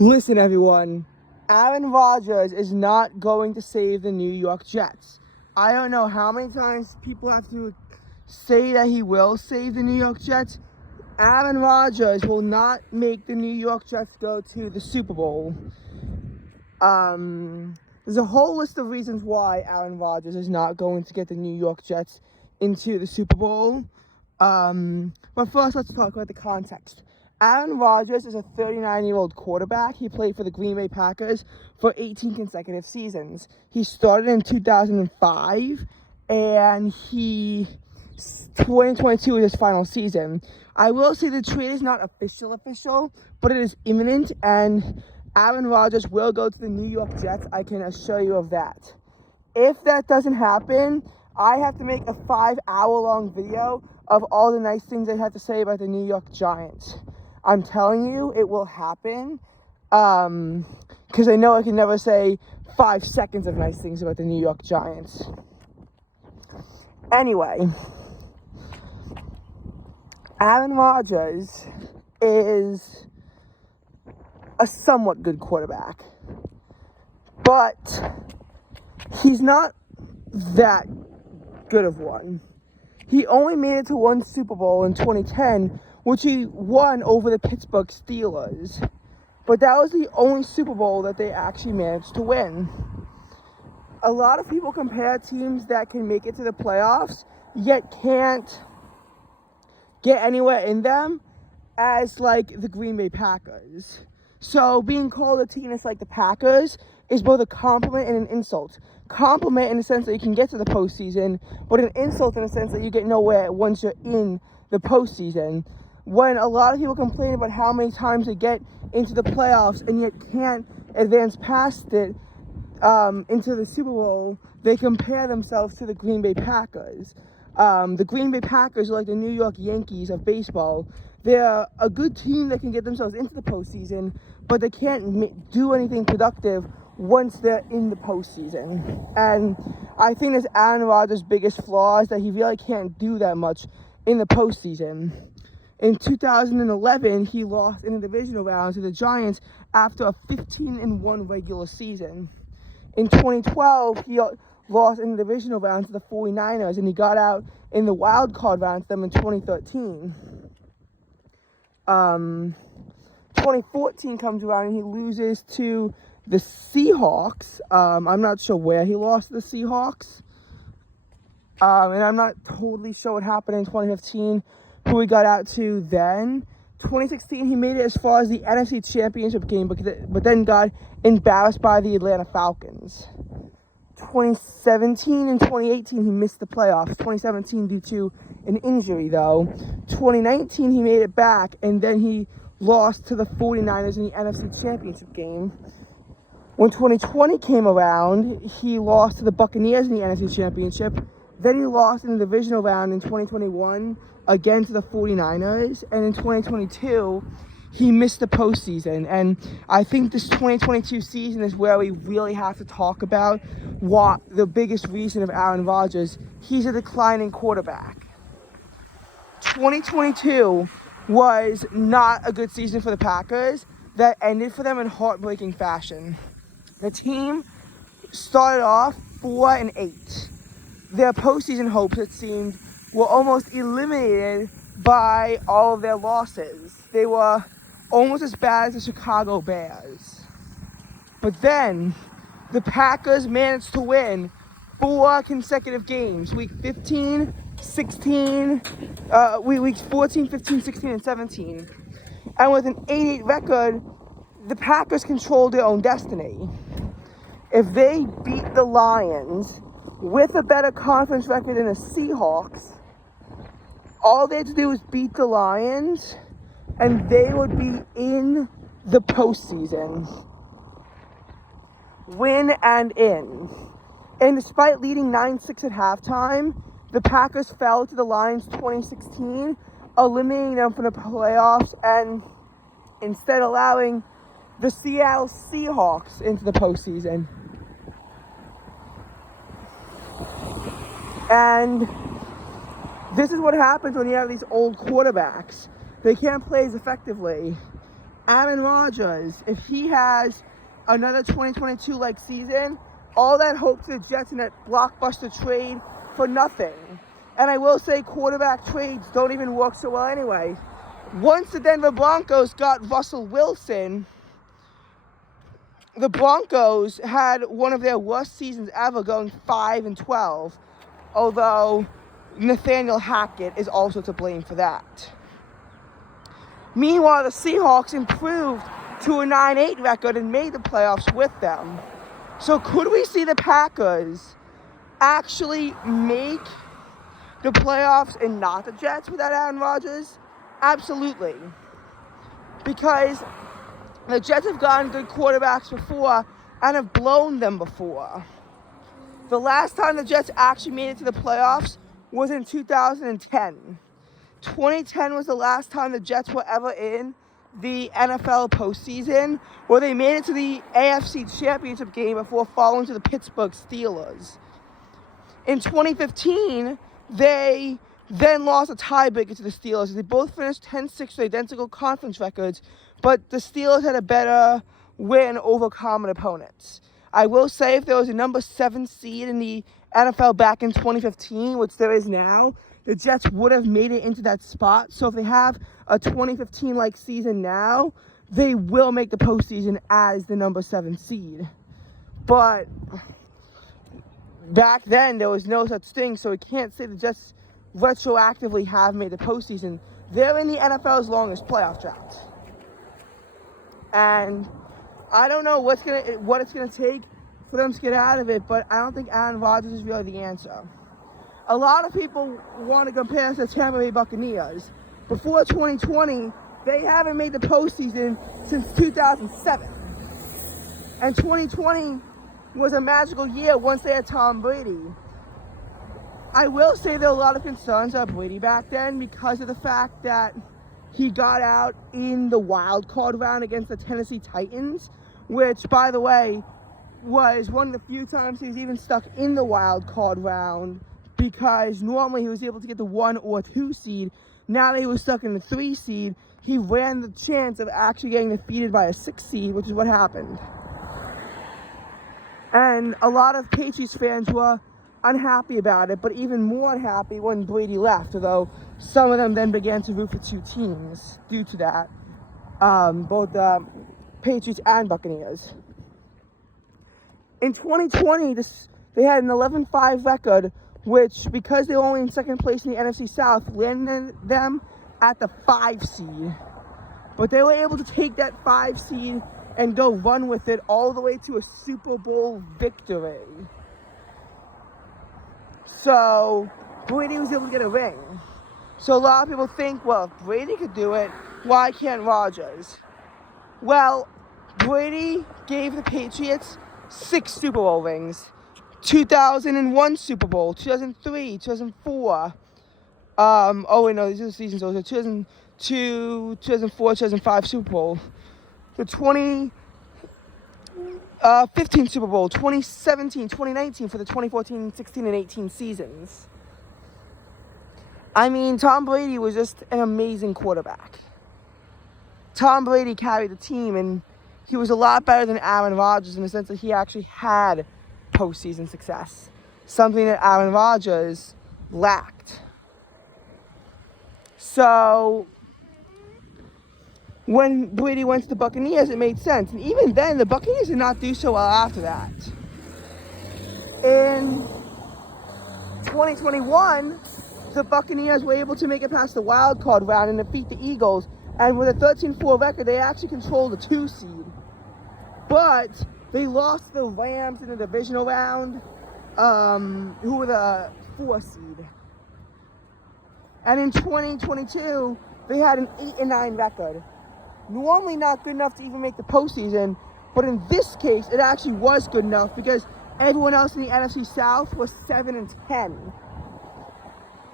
Listen, everyone. Aaron Rodgers is not going to save the New York Jets. I don't know how many times people have to say that he will save the New York Jets. Aaron Rodgers will not make the New York Jets go to the Super Bowl. There's a whole list of reasons why Aaron Rodgers is not going to get the New York Jets into the Super Bowl. But first, let's talk about the context. Aaron Rodgers is a 39-year-old quarterback. He played for the Green Bay Packers for 18 consecutive seasons. He started in 2005, and 2022 is his final season. I will say the trade is not official, but it is imminent, and Aaron Rodgers will go to the New York Jets. I can assure you of that. If that doesn't happen, I have to make a 5-hour-long video of all the nice things I have to say about the New York Giants. I'm telling you, it will happen, because I know I can never say 5 seconds of nice things about the New York Giants. Anyway, Aaron Rodgers is a somewhat good quarterback, but he's not that good of one. He only made it to one Super Bowl in 2010, which he won over the Pittsburgh Steelers. But that was the only Super Bowl that they actually managed to win. A lot of people compare teams that can make it to the playoffs, yet can't get anywhere in them, as like the Green Bay Packers. So being called a team that's like the Packers is both a compliment and an insult. Compliment in the sense that you can get to the postseason, but an insult in the sense that you get nowhere once you're in the postseason. When a lot of people complain about how many times they get into the playoffs and yet can't advance past it into the Super Bowl, they compare themselves to the Green Bay Packers. The Green Bay Packers are like the New York Yankees of baseball. They're a good team that can get themselves into the postseason, but they can't do anything productive once they're in the postseason. And I think that's Aaron Rodgers' biggest flaw, is that he really can't do that much in the postseason. In 2011, he lost in the divisional round to the Giants after a 15-1 regular season. In 2012, he lost in the divisional round to the 49ers, and he got out in the wild card round to them in 2013. 2014 comes around and he loses to the Seahawks. I'm not sure where he lost to the Seahawks. And I'm not totally sure what happened in 2015, who he got out to then. 2016, he made it as far as the NFC Championship game, but then got embarrassed by the Atlanta Falcons. 2017 and 2018, he missed the playoffs. 2017 due to an injury, though. 2019, he made it back, and then he lost to the 49ers in the NFC Championship game. When 2020 came around, he lost to the Buccaneers in the NFC Championship. Then he lost in the divisional round in 2021, again to the 49ers. And in 2022, he missed the postseason. And I think this 2022 season is where we really have to talk about what the biggest reason of Aaron Rodgers. He's a declining quarterback. 2022 was not a good season for the Packers. That ended for them in heartbreaking fashion. The team started off 4-8. Their postseason hopes, it seemed, were almost eliminated by all of their losses. They were almost as bad as the Chicago Bears. But then, the Packers managed to win 4 consecutive games. Week 15, 16, weeks 14, 15, 16, and 17. And with an 8-8 record, the Packers controlled their own destiny. If they beat the Lions with a better conference record than the Seahawks, all they had to do was beat the Lions, and they would be in the postseason. Win and in. And despite leading 9-6 at halftime, the Packers fell to the Lions 2016, eliminating them from the playoffs, and instead allowing the Seattle Seahawks into the postseason. And this is what happens when you have these old quarterbacks. They can't play as effectively. Aaron Rodgers, if he has another 2022-like season, all that hope to the Jets in that blockbuster trade for nothing. And I will say quarterback trades don't even work so well anyway. Once the Denver Broncos got Russell Wilson, the Broncos had one of their worst seasons ever, going 5-12, although Nathaniel Hackett is also to blame for that. Meanwhile, the Seahawks improved to a 9-8 record and made the playoffs with them. So could we see the Packers actually make the playoffs and not the Jets without Aaron Rodgers? Absolutely. Because the Jets have gotten good quarterbacks before and have blown them before. The last time the Jets actually made it to the playoffs was in 2010. 2010 was the last time the Jets were ever in the NFL postseason, where they made it to the AFC Championship game before falling to the Pittsburgh Steelers. In 2015, they then lost a tiebreaker to the Steelers. They both finished 10-6 with identical conference records, but the Steelers had a better win over common opponents. I will say if there was a number 7 seed in the NFL back in 2015, which there is now, the Jets would have made it into that spot. So if they have a 2015-like season now, they will make the postseason as the number 7 seed. But back then, there was no such thing, so we can't say the Jets retroactively have made the postseason. They're in the NFL's longest playoff drought. And I don't know what it's gonna take for them to get out of it, but I don't think Aaron Rodgers is really the answer. A lot of people want to compare us to the Tampa Bay Buccaneers. Before 2020, they haven't made the postseason since 2007. And 2020 was a magical year once they had Tom Brady. I will say there were a lot of concerns about Brady back then because of the fact that he got out in the wild card round against the Tennessee Titans, which, by the way, was one of the few times he was even stuck in the wild card round, because normally he was able to get the 1 or 2 seed. Now that he was stuck in the 3 seed, he ran the chance of actually getting defeated by a 6 seed, which is what happened. And a lot of Patriots fans were unhappy about it, but even more unhappy when Brady left, although some of them then began to root for 2 teams due to that, both the Patriots and Buccaneers. In 2020, they had an 11-5 record, which, because they were only in second place in the NFC South, landed them at the 5 seed. But they were able to take that 5 seed and go run with it all the way to a Super Bowl victory. So Brady was able to get a ring. So a lot of people think, well, if Brady could do it, why can't Rodgers? Well, Brady gave the Patriots 6 Super Bowl rings. 2001 Super Bowl, 2003, 2004. Oh wait, no, these are the seasons. Those are 2002, 2004, 2005 Super Bowl. The 2015 Super Bowl, 2017, 2019 for the 2014, 16, and 18 seasons. I mean, Tom Brady was just an amazing quarterback. Tom Brady carried the team, and he was a lot better than Aaron Rodgers in the sense that he actually had postseason success, something that Aaron Rodgers lacked. So when Brady went to the Buccaneers, it made sense. And even then, the Buccaneers did not do so well after that. In 2021, the Buccaneers were able to make it past the wild card round and defeat the Eagles. And with a 13-4 record, they actually controlled the 2 seed. But they lost the Rams in the divisional round, who were the 4 seed. And in 2022, they had an 8-9 record. Normally not good enough to even make the postseason, but in this case, it actually was good enough because everyone else in the NFC South was 7-10.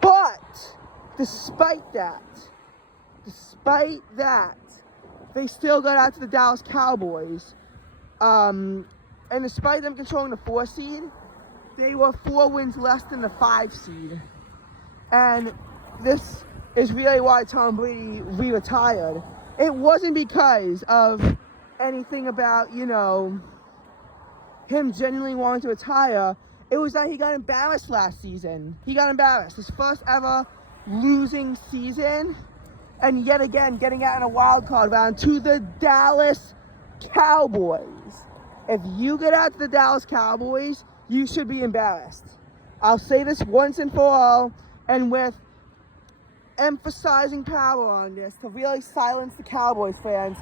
But despite that, they still got out to the Dallas Cowboys. And despite them controlling the 4 seed, they were 4 wins less than the 5 seed. And this is really why Tom Brady retired. it wasn't because of anything about, you know, him genuinely wanting to retire. It was that he got embarrassed last season. He got embarrassed. His first ever losing season. And yet again, getting out in a wild card round to the Dallas Cowboys. If you get out to the Dallas Cowboys, you should be embarrassed. I'll say this once and for all, and with emphasizing power on this to really silence the Cowboys fans.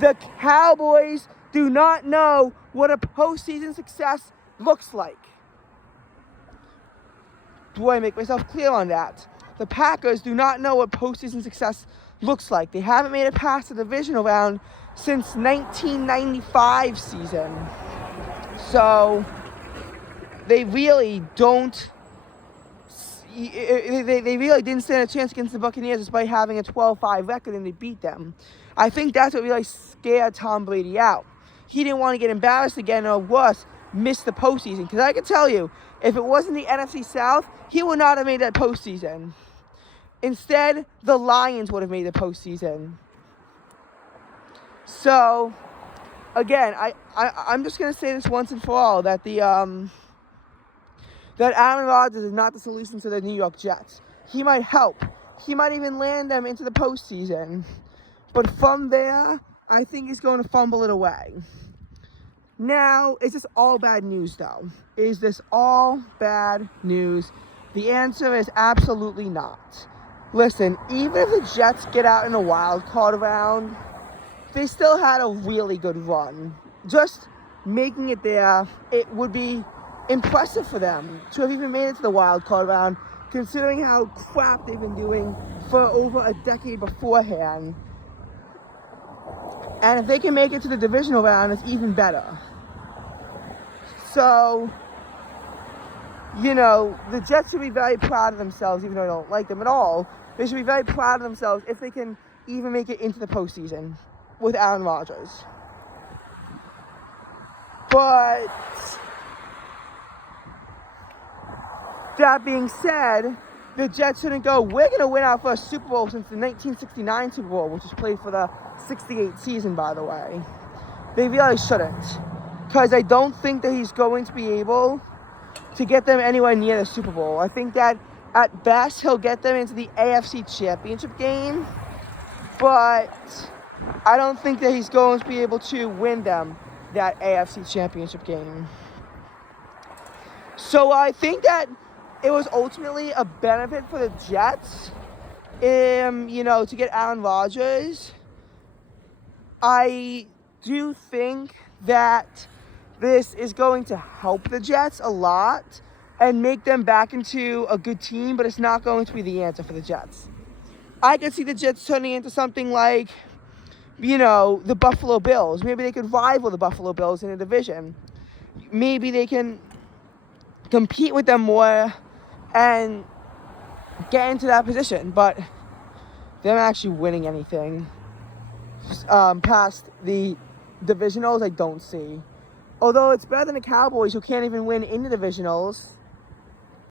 The Cowboys do not know what a postseason success looks like. Do I make myself clear on that? The Packers do not know what postseason success looks like. They haven't made it past the divisional round since 1995 season. So they really don't. They really didn't stand a chance against the Buccaneers despite having a 12-5 record, and they beat them. I think that's what really scared Tom Brady out. He didn't want to get embarrassed again, or worse, miss the postseason. Because I can tell you, if it wasn't the NFC South, he would not have made that postseason. Instead, the Lions would have made the postseason. So, again, I'm just going to say this once and for all, that that Aaron Rodgers is not the solution to the New York Jets. He might help. He might even land them into the postseason. But from there, I think he's going to fumble it away. Now, is this all bad news, though? Is this all bad news? The answer is absolutely not. Listen, even if the Jets get out in a wild card round, they still had a really good run. Just making it there, it would be impressive for them to have even made it to the wild card round, considering how crap they've been doing for over a decade beforehand. And if they can make it to the divisional round, it's even better. So, you know, the Jets should be very proud of themselves, even though I don't like them at all. They should be very proud of themselves if they can even make it into the postseason with Aaron Rodgers. But that being said, the Jets shouldn't go, we're going to win our first Super Bowl since the 1969 Super Bowl, which was played for the 68 season, by the way. They really shouldn't. Because I don't think that he's going to be able to get them anywhere near the Super Bowl. I think that at best he'll get them into the AFC Championship game. But I don't think that he's going to be able to win them that AFC Championship game. So I think that it was ultimately a benefit for the Jets, you know, to get Aaron Rodgers. I do think that this is going to help the Jets a lot and make them back into a good team, but it's not going to be the answer for the Jets. I could see the Jets turning into something like, you know, the Buffalo Bills. Maybe they could rival the Buffalo Bills in a division. Maybe they can compete with them more and get into that position, but them actually winning anything past the divisionals, I don't see. Although it's better than the Cowboys, who can't even win in the divisionals.